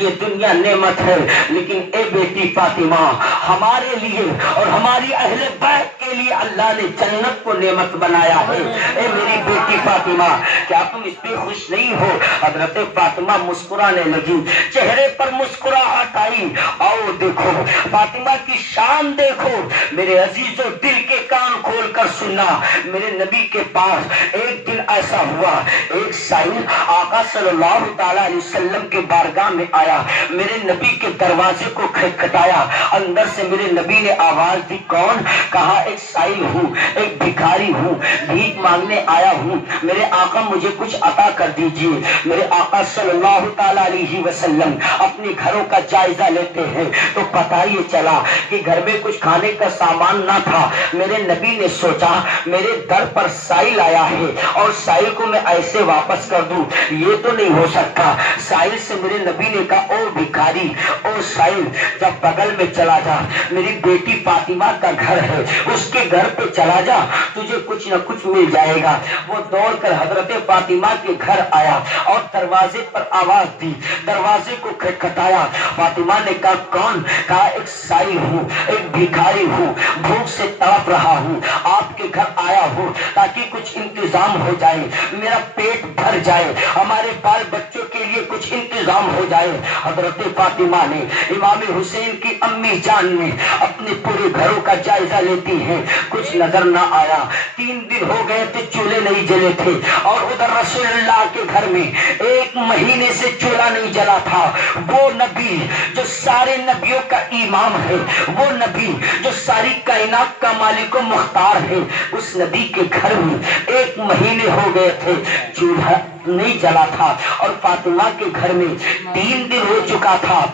یہ دنیا نعمت ہے، لیکن اے بیٹی فاطمہ ہمارے لیے اور ہماری اہل بیت کے لیے اللہ نے جنت کو نعمت بنایا ہے۔ اے میری بیٹی فاطمہ کیا تم اس پہ خوش نہیں ہو؟ حضرت فاطمہ مسکرانے لگی، چہرے پر مسکراہٹ آئی۔ آؤ دیکھو فاطمہ کی شان دیکھو میرے عزیزوں، دل کے کان کھول کر سننا۔ میرے نبی کے پاس ایک دن ایسا ہوا، ایک سائل آقا صلی اللہ تعالی علیہ وسلم کے بارگاہ میں آیا، میرے نبی کے دروازے کو کھٹکھٹایا، اندر سے میرے نبی نے آواز دی، کون؟ کہا ایک سائل ہوں، ایک بھکاری ہوں، بھیک مانگنے آیا ہوں، میرے آقا مجھے کچھ عطا کر دیجئے۔ میرے آقا صلی اللہ تعالی علیہ وسلم اپنے گھروں کا جائزہ لیتے ہیں تو پتہ یہ چلا کہ گھر میں کچھ کھانے کا سامان نہ تھا۔ میرے نبی نے سوچا میرے در پر سائل آیا ہے اور سائل کو میں ایسے واپس کر دوں، یہ تو نہیں ہو سکتا۔ سائل سے میرے نبی نے کہا او بھکاری، او سائل، جب بغل میں چلا جا، میری بیٹی فاطمہ کا گھر ہے، اس کے گھر پہ چلا جا، تجھے کچھ نہ کچھ مل جائے گا۔ وہ دوڑ کر حضرت فاطمہ کے گھر آیا اور دروازے پر آواز دی، دروازے کو کھٹکھٹایا۔ فاطمہ نے کہا کون؟ کہا ایک سائل ہوں، ایک بھکاری ہوں، بھوک سے تڑپ رہا ہوں، آپ کے گھر آیا ہوں تاکہ کچھ انتظام ہو جائے، میرا پیٹ بھر جائے، ہمارے بال بچوں کے لیے کچھ انتظام ہو جائے۔ حضرت فاطمہ نے، امام حسین کی امی جان نے اپنے پورے گھروں کا جائزہ لیتی ہیں، کچھ نظر نہ آیا۔ 3 دن ہو گئے تھے چولہے نہیں جلے تھے، اور ادھر رسول اللہ کے گھر میں 1 مہینے سے چولہا نہیں جلا تھا۔ وہ نبی جو سارے نبیوں کا امام ہے، وہ نبی جو ساری کائنات کا مالک و مختار ہے، اس نبی کے گھر میں 1 مہینے ہو گئے تھے چولہا نہیں جلا تھا، اور فاطمہ کے گھر میں 3 دن ہو چکا تھا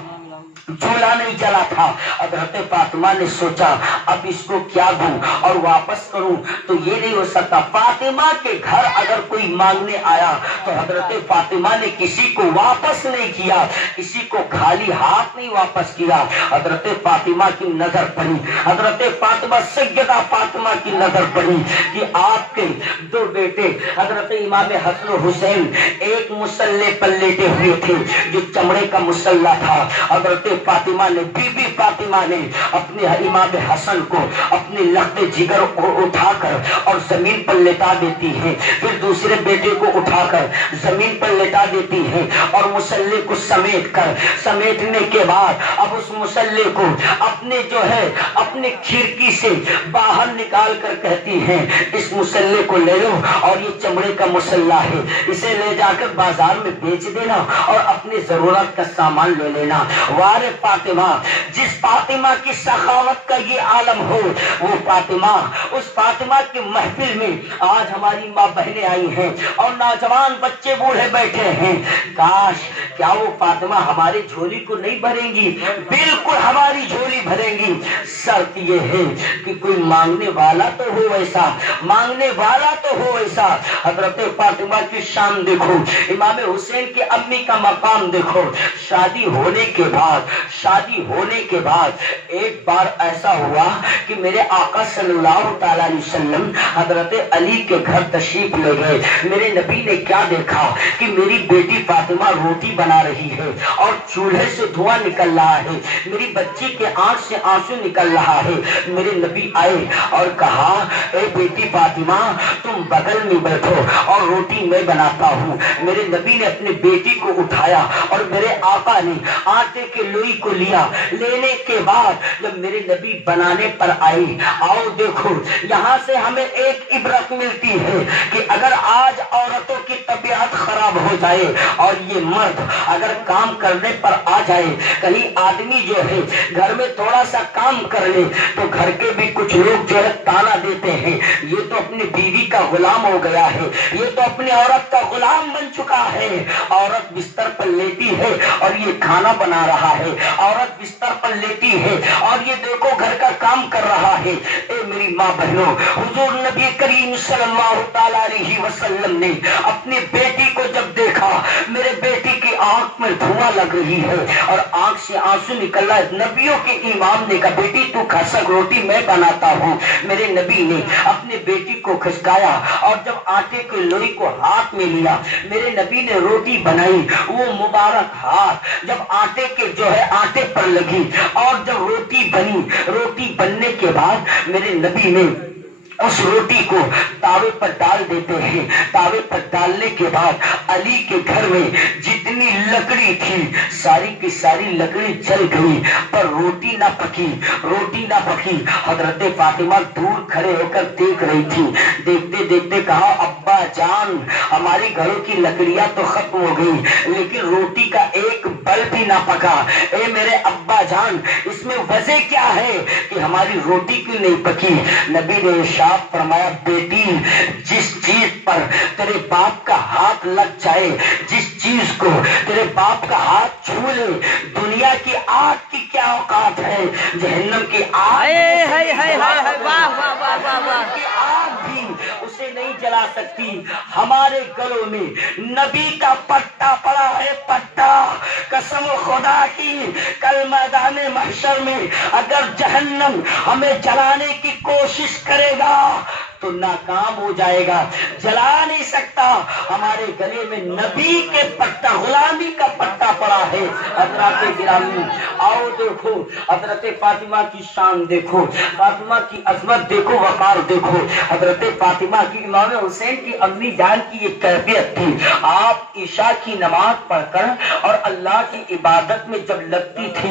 چولہا نہیں جلا تھا۔ حضرت فاطمہ نے سوچا اب اس کو کیا دوں اور واپس کروں تو یہ نہیں ہو سکتا۔ فاطمہ کے گھر اگر کوئی مانگنے آیا تو حضرت فاطمہ نے کسی کو واپس نہیں کیا، کسی کو خالی ہاتھ نہیں واپس کیا۔ حضرت فاطمہ کی نظر پڑی، حضرت فاطمہ سیدہ فاطمہ کی نظر پڑی کہ آپ کے 2 بیٹے حضرت امام حسن و حسین ایک مسلح پر لیٹے ہوئے تھے جو چمڑے کا مسلح تھا۔ حضرت فاطمہ نے، بی بی فاطمہ نے اپنے امام حسن کو اپنے لخت جگر کو اٹھا کر اور زمین پر لٹا دیتی ہے، پھر دوسرے بیٹے کو اٹھا کر زمین پر لٹا دیتی ہے اور مسلح کو سمیٹنے کے بعد اب اس مسلح کو اپنے جو ہے اپنے کھڑکی سے باہر نکال کر کہتی ہیں اس مسلح کو لے لو اور یہ چمڑے کا مسلح ہے، اسے لے جا کر بازار میں بیچ دینا اور اپنی ضرورت کا سامان لے لینا۔ وار فاطمہ، جس فاطمہ کی سخاوت کا یہ عالم ہو، وہ فاطمہ، اس فاطمہ کی محفل میں آج ہماری ماں بہنیں آئی ہیں اور نوجوان بچے بوڑھے بیٹھے ہیں۔ کاش کیا وہ فاطمہ ہماری جھولی کو نہیں بھریں گی؟ بالکل ہماری جھولی بھریں گی، شرط یہ ہے کہ کوئی مانگنے والا تو ہو ایسا، مانگنے والا تو ہو ایسا۔ حضرت فاطمہ کی شان دیکھو، امام حسین کی امی کا مقام دیکھو۔ شادی ہونے کے بعد ایک بار ایسا ہوا کہ میرے آقا صلی اللہ تعالی علیہ وسلم حضرت علی کے گھر تشریف لے گئے۔ میرے نبی نے کیا دیکھا کہ میری بیٹی فاطمہ روٹی بنا رہی ہے اور چولہے سے دھواں نکل رہا ہے، میری بچی کے آنکھ سے آنسو نکل رہا ہے۔ میرے نبی آئے اور کہا اے بیٹی فاطمہ تم بغل میں بیٹھو اور روٹی میں بناتا ہوں۔ میرے نبی نے اپنے بیٹی کو اٹھایا اور میرے آقا نے آٹے کے لوئی کو لیا، لینے کے بعد جب میرے نبی بنانے پر آئی، آؤ دیکھو یہاں سے ہمیں ایک عبرت ملتی ہے کہ اگر آج عورتوں کی طبیعت خراب ہو جائے اور یہ مرد اگر کام کرنے پر آ جائے، کہیں آدمی جو ہے گھر میں تھوڑا سا کام کر لے تو گھر کے بھی کچھ لوگ جو ہے تانا دیتے ہیں، یہ تو اپنی بیوی کا غلام ہو گیا ہے، یہ تو اپنی عورت کا غلام بن چکا ہے۔ عورت بستر پر لیٹی ہے اور یہ کھانا بنا رہا ہے، عورت بستر پر لیٹی ہے اور یہ دیکھو گھر کا کام کر رہا ہے۔ اے میری میری ماں بہنوں، حضور نبی کریم صلی اللہ تعالی علیہ وسلم نے اپنی بیٹی کو جب دیکھا، میرے بیٹی کی آنکھ میں دھواں لگ رہی ہے اور آنکھ سے آنسو نکل رہا ہے، نبیوں کے امام نے کہا بیٹی تو کھا سک، روٹی میں بناتا ہوں۔ میرے نبی نے اپنے بیٹی کو کھسکایا اور جب آٹے کے لوئی کو ہاتھ میں لیا، میرے نبی نے روٹی بنائی، وہ مبارک ہاتھ جب آٹے کے آٹے پر لگی اور جب روٹی بنی، روٹی بننے کے بعد میرے نبی نے اس روٹی کو تاوے پر ڈال دیتے ہیں، تاوے پر ڈالنے کے بعد علی کے گھر میں جتنی لکڑی تھی ساری کی ساری لکڑی جل گئی پر روٹی نہ پکی، روٹی نہ پکی۔ حضرت فاطمہ دور کھڑے ہو کر دیکھ رہی تھی، دیکھتے دیکھتے کہا ابا جان ہماری گھروں کی لکڑیاں تو ختم ہو گئی لیکن روٹی کا ایک بل بھی نہ پکا، اے میرے ابا جان اس میں وجہ کیا ہے کہ ہماری روٹی کیوں نہیں پکی؟ نبی نے ارشاد فرمایا بیٹی جس چیز پر تیرے باپ کا ہاتھ لگ جائے، جس چیز کو تیرے باپ کا ہاتھ چھو لے، دنیا کی آگ کی کیا اوقات ہے، جہنم کی آگ کی آگ بھی اسے نہیں جلا سکتی۔ ہمارے گلوں میں نبی کا پٹا پڑا ہے، پٹا، قسم خدا کی کل میدان محشر میں اگر جہنم ہمیں جلانے کی کوشش کرے گا تو ناکام ہو جائے گا، جلا نہیں سکتا۔ ہمارے گلے میں نبی کے پٹا، غلامی کا پٹا پڑا ہے۔ حضرات گرامی آؤ دیکھو حضرت فاطمہ کی شان دیکھو، فاطمہ کی عظمت دیکھو، وقار دیکھو۔ حضرت فاطمہ کی امام حسین کی امی جان کی یہ کیفیت تھی، آپ عشاء کی نماز پڑھ کر اور اللہ کی عبادت میں جب لگتی تھی